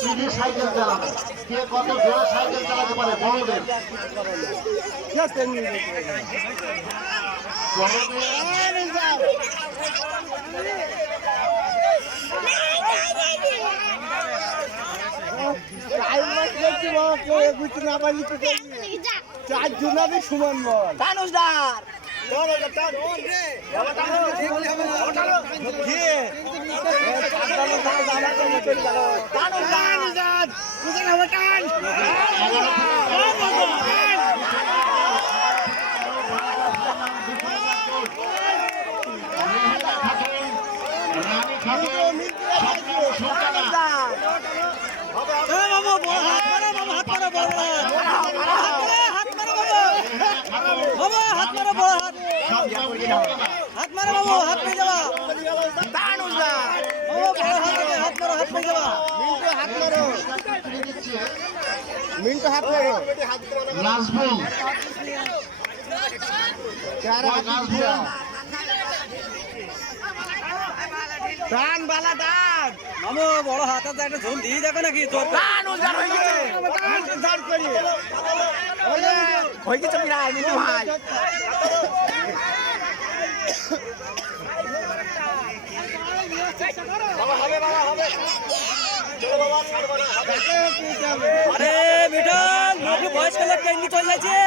স্পিডে সাইকেল চালানো, কে কত জোরে সাইকেল চালাতে পারে বড়দের। চার জনাবে সমান বল হাত মারো বাবু, হাত পেয়ে যাবা। মিন্টু হাত মারো নাজবুল টান বালা টান মামু বড় হাত আছে, একটা ঝোল দিয়ে যাবে নাকি? হয়ে গেছে প্রায় মিন্টু ভাই আরে মিঠন মুখে বয়স কালে কেন্দ্রি চলে যাচ্ছে।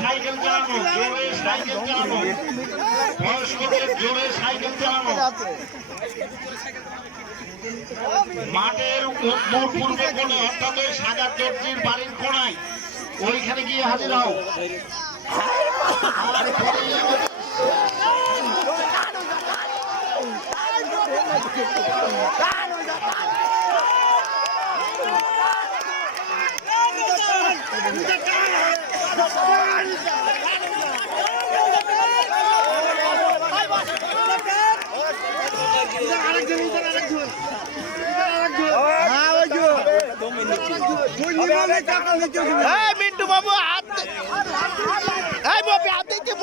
সাইকেল চালানো, জোরে সাইকেল চালানো, বয়স্কদের জোরে সাইকেল চালানো। মাঠের মোড় পূর্বে কোণে অর্থাৎ ওই সাদা দর্জির বাড়ির কোণায় ওইখানে গিয়ে হাজির হও। মিন্টু বাবু হাত হাত দিচ্ছে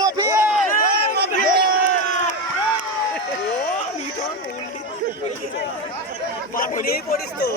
পড়িস তো।